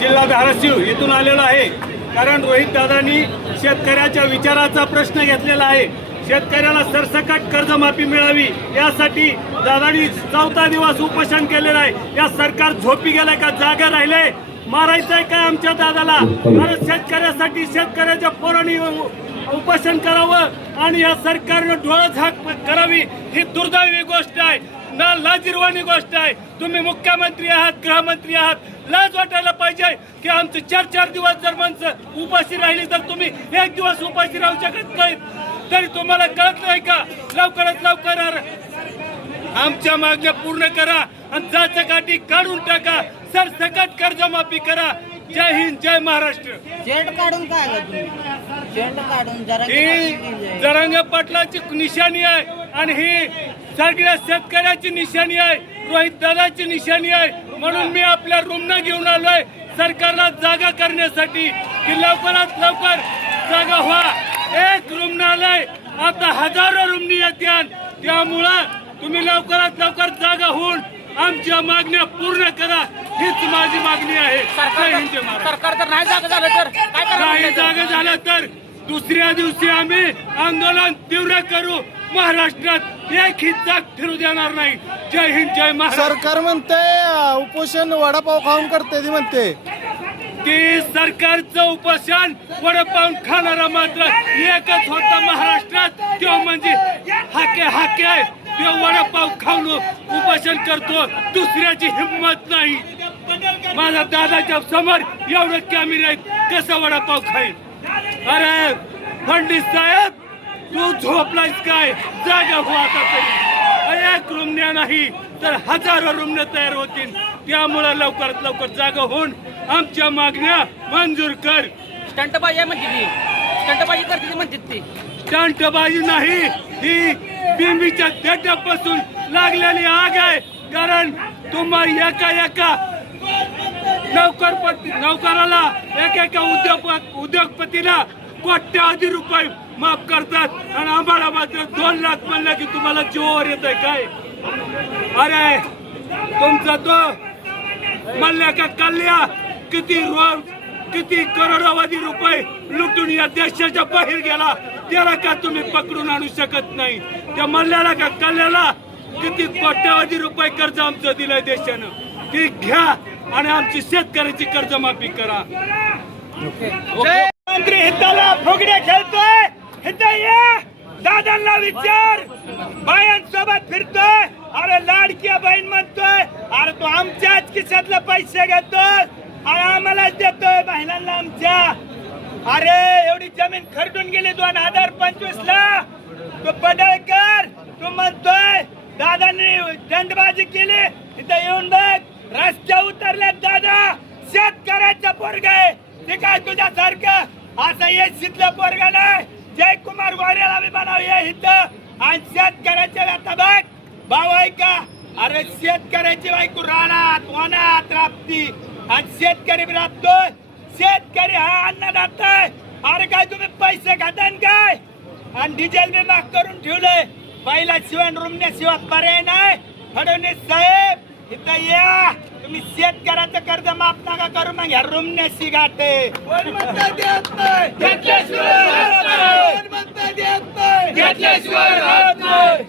जिल्हा धाराशिव येथून आलेलो आहे, कारण रोहित दादांनी शेतकऱ्याच्या विचाराचा प्रश्न घेतलेला आहे। शेतकऱ्याला सरसकट कर्जमाफी मिळावी यासाठी दादांनी 4था दिवस उपोषण केलेलं आहे। या सरकार झोपी गेलाय का जागा राहिलंय? मारायचंय काय आमच्या दादाला? अरे शेतकऱ्यासाठी शेतकऱ्याच्या पोरांनी उपोषण करावं आणि या सरकारनं डोळझाक करावी ही दुर्दैवी गोष्ट आहे, ना लाजिरवाणी गोष्ट आहे। तुम्ही मुख्यमंत्री आहात, गृहमंत्री आहात, लाज वाटायला पाहिजे की आमचे 4-4 दिवस जर माणसं उपाशी राहिली तर तुम्ही 1 दिवस उपाशी राहू शकत नाहीत। तरी तुम्हाला कळत नाही का? लवकरात लवकर आमच्या मागण्या पूर्ण करा आणि जाचकाठी काढून टाका, सरसकट कर्जमाफी करा। जय हिंद, जय महाराष्ट्र। चेंड काढून काय तुम्ही? चेंड काढून ही जरांगे पाटलाची निशाणी आहे आणि ही सगळ्या शेतकऱ्याची निशाणी आहे, रोहित दादाची निशाणी आहे। म्हणून मी आपल्या रूमना घेऊन आलोय सरकारला जागा करण्यासाठी की लवकरात लवकर जागा व्हा। 1 रूम आलाय, आता हजारो रूमनी येत्यान, त्यामुळं तुम्ही लवकरात लवकर जागा होऊन आमच्या मागण्या पूर्ण करा, हीच माझी मागणी आहे। सरकार तर नाही जागा झालं तर काय करणार? नाही जागा झालं तर दुसऱ्या दिवशी आम्ही आंदोलन तीव्र करू। महाराष्ट्रात एकही जाग फिरू देणार नाही। जय हिंद, जय महाराष्ट्र। सरकार म्हणते उपोषण वडापाव खाऊन करते ती म्हणते की सरकारचं उपोषण वडापाव खाणारा मात्र एकच होता महाराष्ट्रात, तो म्हणजे हाके आहे। तो वडापाव खाऊन उपोषण करतो, दुसऱ्याची हिंमत नाही। माझ्या दादाच्या समोर एवढं कॅमेरे आहेत, कसं वडापाव खाईल? अरे फडणवीस साहेब, तू झोपलायस काय? जागा हो आता तरी। 1 रूमण्या नाही तर हजारो रूमण्या तयार होतील, त्यामुळे लवकरात लवकर जागा होऊन आमच्या मागण्या मंजूर कर। स्टंटबाजी म्हणते ती, स्टंटबाजी करते म्हणते ती। स्टंटबाजी नाही, ही बिंबीच्या देठापासून लागलेली आग आहे। कारण तुम्हाला एका नौकराला एका उद्योगपतीला कोट्यावधी रुपये माफ करतात आणि आम्हाला मात्र 2 लाख म्हणलं की तुम्हाला जीवावर येतंय काय? अरे तुमचा तो मल्ल्या का कल्ल्या किती करोडोवाधी रुपये लुटून या देशाच्या बाहेर गेला, त्याला का तुम्ही पकडून आणू शकत नाही? त्या मल्ल्याला का कल्ल्याला किती कोट्यावधी रुपये कर्ज आमचं दिलंय देशानं, ती घ्या आणि आमची शेतकऱ्याची कर्जमाफी करा। मंत्री हिताला फुगडे खेळतोय, हिता या दादांना विचार, बायांसोबत फिरतोय, अरे लाडक्या बहीण म्हणतोय, अरे तो आमच्याच खिशातले पैसे घेतोय आणि आम्हालाच देतोय महिलांना आमच्या। अरे एवढी जमीन खरडून गेली 2025 ला, तो पडळकर तो म्हणतोय दादांनी दंडबाजी केली, इथं येऊन बघ रस्त्या उतरल्यात दादा, शेतकऱ्याचा पोरगा आहे ते काय तुझ्यासारखं असं येशीतलं पोरगा नाही। जयकुमार गोरेला बी बनाव ये इथं आणि शेतकऱ्याच्या व्यथा बघ भाऊ आहे का? अरे शेतकऱ्याची बायको रानात वनात राबती आणि शेतकरी बी राबतोय, शेतकरी हा अन्नदाता आहे। अरे काय तुम्ही पैसे खातान काय? आणि डिझेल बी माफ करून ठेवलंय, पहिला शिवाय रूमण्याशिवाय पर्याय नाही। फडणवीस साहेब इथं या, तुम्ही शेतकऱ्याचं कर्ज माफ नका करू, मग ह्या रूमण्याशी गाठे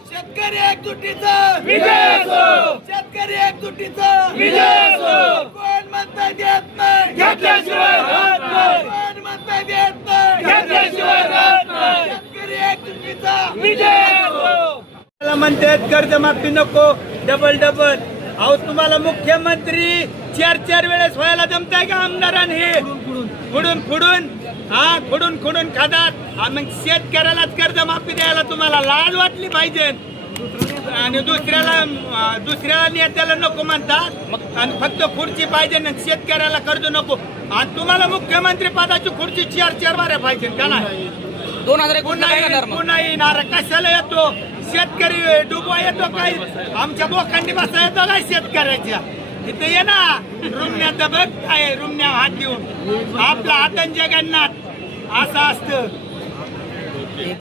शेतकरी एकजुटीचा विजय असो, शेतकरी एकजुटीचा विजय असो। कोण म्हणता देत नाही घेतल्याशिवाय राहत नाही, कोण म्हणता देत नाही घेतल्याशिवाय राहत नाही, शेतकरी एकजुटीचा विजय असो। म्हणतात कर्जमाफी नको डबल। अहो तुम्हाला मुख्यमंत्री 4 वेळेस व्हायला जमताय का आमदारांनी? खुडून खातात। मग शेतकऱ्यालाच कर्जमाफी द्यायला तुम्हाला लाज वाटली पाहिजे आणि दुसऱ्याला नेत्याला नको म्हणतात आणि फक्त खुर्ची पाहिजे ना, शेतकऱ्याला कर्ज नको। आणि तुम्हाला मुख्यमंत्री पदाची खुर्ची 4 वाऱ्या पाहिजे का नाही? 2000 पुन्हा येणार कशाला येतो? शेतकरी डुबवा येतो काय? आमच्या बोखांडी बसा येतो काय शेतकऱ्याच्या? इथे ये ना रूमण्यात बघ काय, रूमण्या हात देऊन आपला हातन जगन्नाथ असं असतं।